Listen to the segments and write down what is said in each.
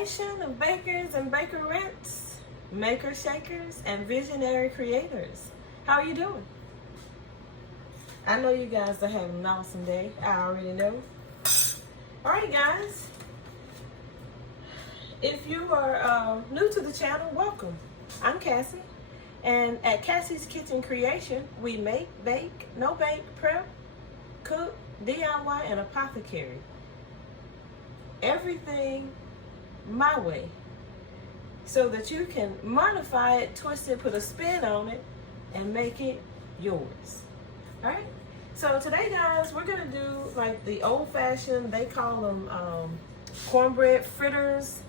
nation of bakers and bakerettes, maker shakers, and visionary creators. How are you doing? I know you guys are having an awesome day. I already know. Alright guys, if you are new to the channel, welcome. I'm Cassie, and at Cassie's Kitchen Creation, we make, bake, no bake, prep, cook, DIY, and apothecary. Everything my way, so that you can modify it, twist it, put a spin on it, and make it yours. Alright, so today guys, we're gonna do like the old-fashioned, they call them cornbread fritters.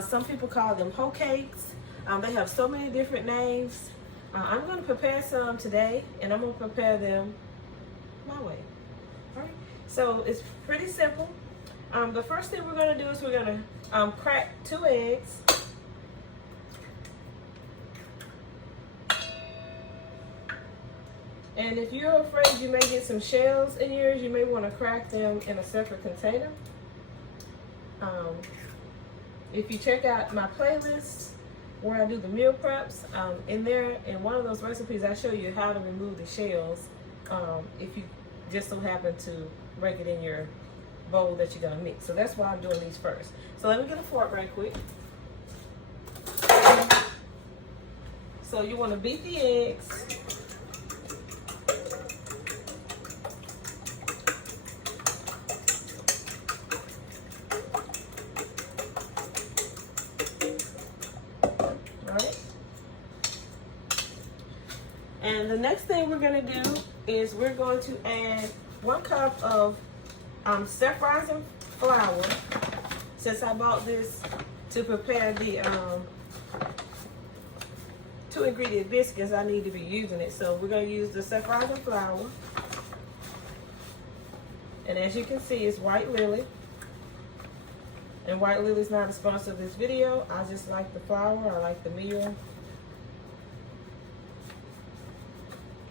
Some people call them hoe cakes. They have so many different names. I'm gonna prepare some today, and I'm gonna prepare them my way. Alright, so it's pretty simple. The first thing we're going to do is we're going to crack 2 eggs. And if you're afraid you may get some shells in yours, you may want to crack them in a separate container. If you check out my playlist where I do the meal preps, in there, in one of those recipes, I show you how to remove the shells if you just so happen to break it in your bowl that you're gonna mix. So that's why I'm doing these first. So let me get a fork right quick. So you want to beat the eggs. Alright. And the next thing we're gonna do is we're going to add 1 cup of self-rising flour, since I bought this to prepare the 2 ingredient biscuits. I need to be using it, so we're going to use the self-rising flour. And as you can see, it's White Lily, and White Lily is not a sponsor of this video. I just like the flour, I like the meal,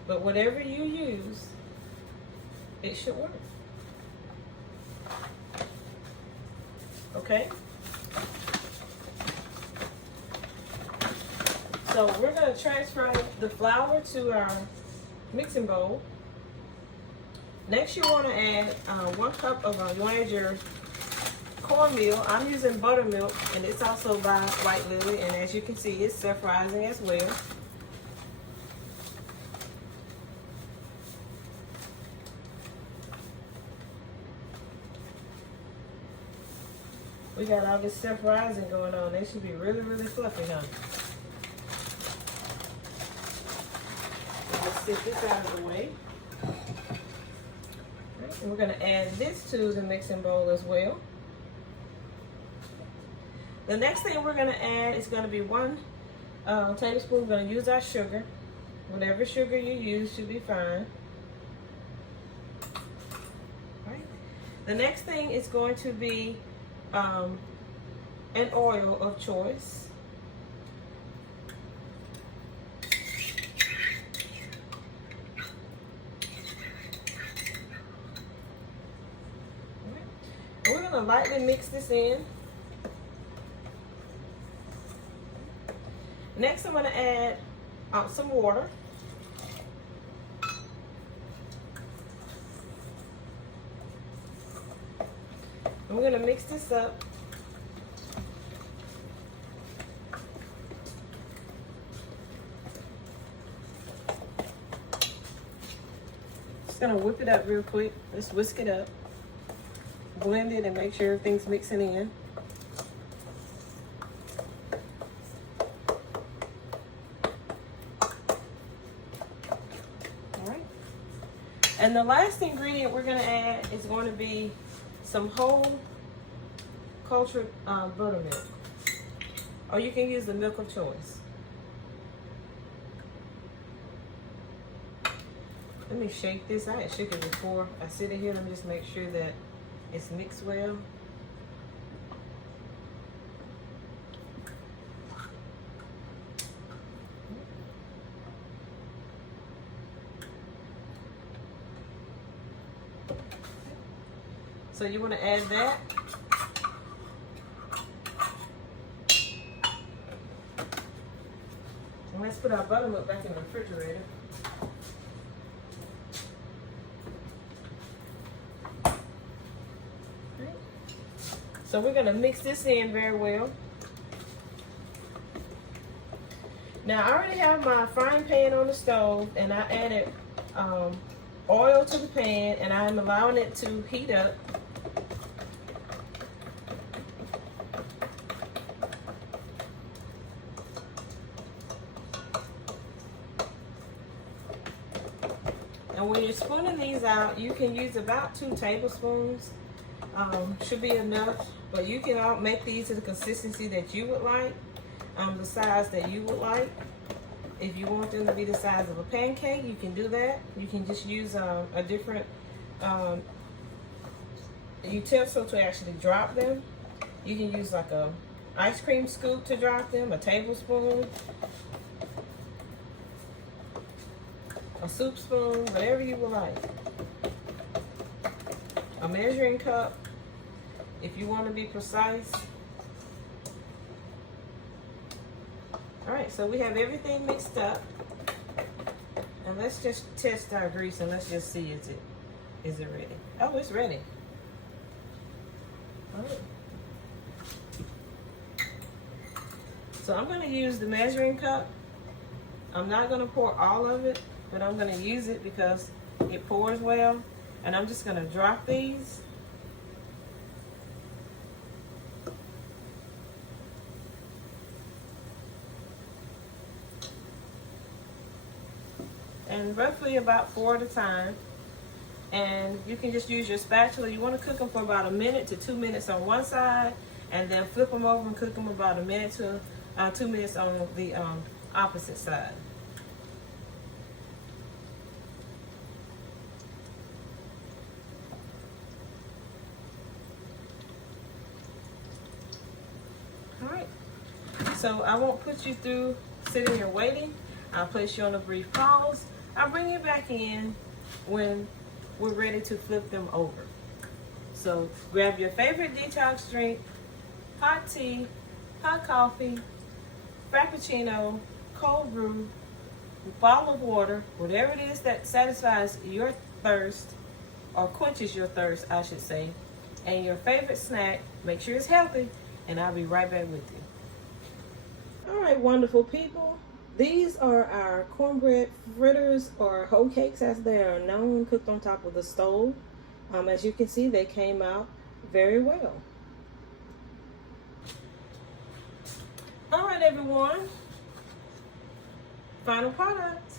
but whatever you use, it should work. Okay, so we're going to transfer the flour to our mixing bowl. Next, you want to add 1 cup of you want to add your cornmeal. I'm using buttermilk, and it's also by White Lily, and as you can see, it's self-rising as well. We got all this self-rising going on. They should be really, really fluffy, huh? Let's get this out of the way. Right, and we're going to add this to the mixing bowl as well. The next thing we're going to add is going to be 1 tablespoon. We're going to use our sugar. Whatever sugar you use should be fine. Right. The next thing is going to be an oil of choice. And we're going to lightly mix this in. Next, I'm going to add some water. And we're going to mix this up. Just going to whip it up real quick. Just whisk it up. Blend it and make sure everything's mixing in. Alright. And the last ingredient we're going to add is going to be some whole cultured buttermilk, or you can use the milk of choice. Let me shake this. I had shook it before I sit it here. Let me just make sure that it's mixed well. So you want to add that. And let's put our buttermilk back in the refrigerator. So we're going to mix this in very well. Now I already have my frying pan on the stove, and I added oil to the pan, and I'm allowing it to heat up. And when you're spooning these out, you can use about 2 tablespoons. Should be enough, but you can all make these to the consistency that you would like, the size that you would like. If you want them to be the size of a pancake, you can do that. You can just use a different utensil to actually drop them. You can use like a ice cream scoop to drop them, a tablespoon, a soup spoon, whatever you would like. A measuring cup, if you want to be precise. All right, so we have everything mixed up. And let's just test our grease and let's just see, is it ready? Oh, it's ready. All right. So I'm going to use the measuring cup. I'm not going to pour all of it, but I'm going to use it because it pours well. And I'm just going to drop these. And roughly about 4 at a time. And you can just use your spatula. You want to cook them for about 1 minute to 2 minutes on one side, and then flip them over and cook them about 1 minute to 2 minutes on the opposite side. All right. So I won't put you through sitting here waiting. I'll place you on a brief pause. I'll bring you back in when we're ready to flip them over. So grab your favorite detox drink, hot tea, hot coffee, frappuccino, cold brew, bottle of water, whatever it is that satisfies your thirst, or quenches your thirst, I should say, and your favorite snack. Make sure it's healthy, and I'll be right back with you. All right, wonderful people. These are our cornbread fritters, or hoe cakes as they are known, cooked on top of the stove. As you can see, they came out very well. All right, everyone. Final product.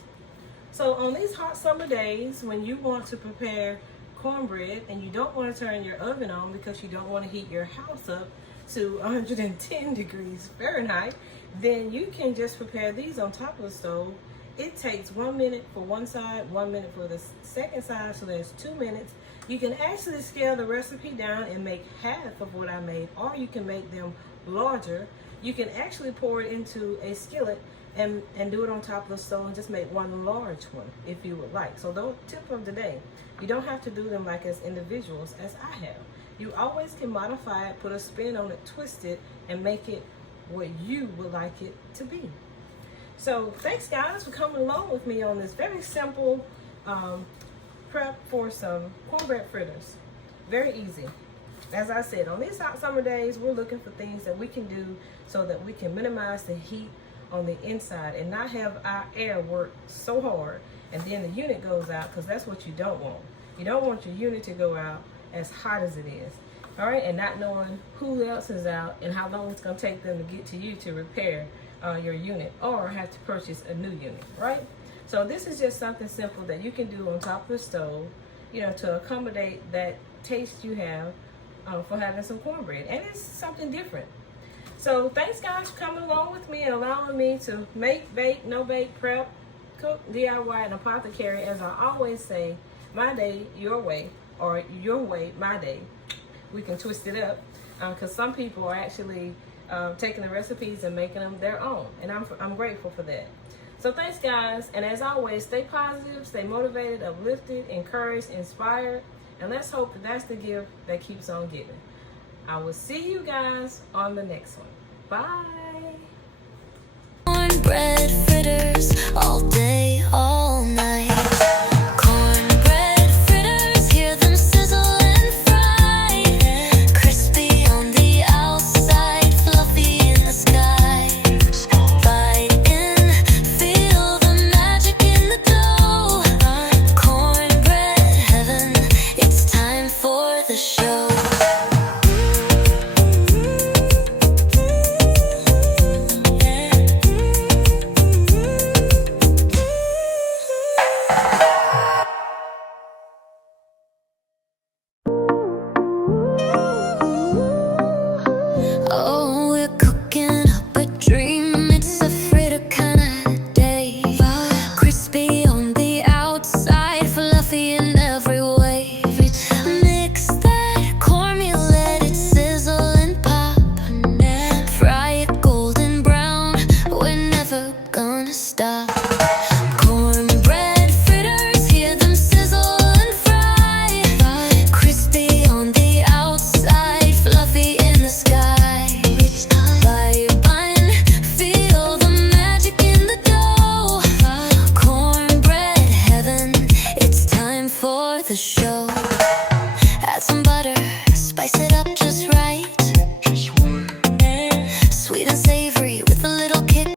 So on these hot summer days, when you want to prepare cornbread and you don't want to turn your oven on because you don't want to heat your house up to 110 degrees Fahrenheit, then you can just prepare these on top of the stove. It takes 1 minute for one side, 1 minute for the second side, so there's 2 minutes. You can actually scale the recipe down and make half of what I made, or you can make them larger. You can actually pour it into a skillet and do it on top of the stove and just make one large one if you would like. So the tip of the day, you don't have to do them like as individuals as I have. You always can modify it, put a spin on it, twist it, and make it what you would like it to be. So thanks guys for coming along with me on this very simple prep for some cornbread fritters. Very easy. As I said, on these hot summer days, we're looking for things that we can do so that we can minimize the heat on the inside and not have our air work so hard and then the unit goes out, because that's what you don't want. You don't want your unit to go out as hot as it is. All right, and not knowing who else is out and how long it's going to take them to get to you to repair your unit, or have to purchase a new unit, right? So this is just something simple that you can do on top of the stove, you know, to accommodate that taste you have for having some cornbread, and it's something different. So thanks guys for coming along with me and allowing me to make, bake, no bake, prep, cook, DIY, and apothecary. As I always say, my day, your way, or your way, my day. We can twist it up because some people are actually taking the recipes and making them their own, and I'm grateful for that. So thanks guys, and as always, stay positive, stay motivated, uplifted, encouraged, inspired, and let's hope that that's the gift that keeps on giving. I will see you guys on the next one. Bye. cornbread fritters all day, all night. Cornbread fritters, hear them sizzle and fry. Crispy on the outside, fluffy in the sky. Bite in, feel the magic in the dough. Cornbread heaven, it's time for the show. Oh, we're cooking up a dream. It's a fritter kind of day. Crispy on the outside, fluffy in every way. Mix that cornmeal, let it sizzle and pop. Fry it golden brown, we're never gonna stop. Cornbread fritters, hear them sizzle and fry. Crispy on the outside, fluffy in the sky. Buy your bun, feel the magic in the dough. Cornbread heaven, it's time for the show. Add some butter, spice it up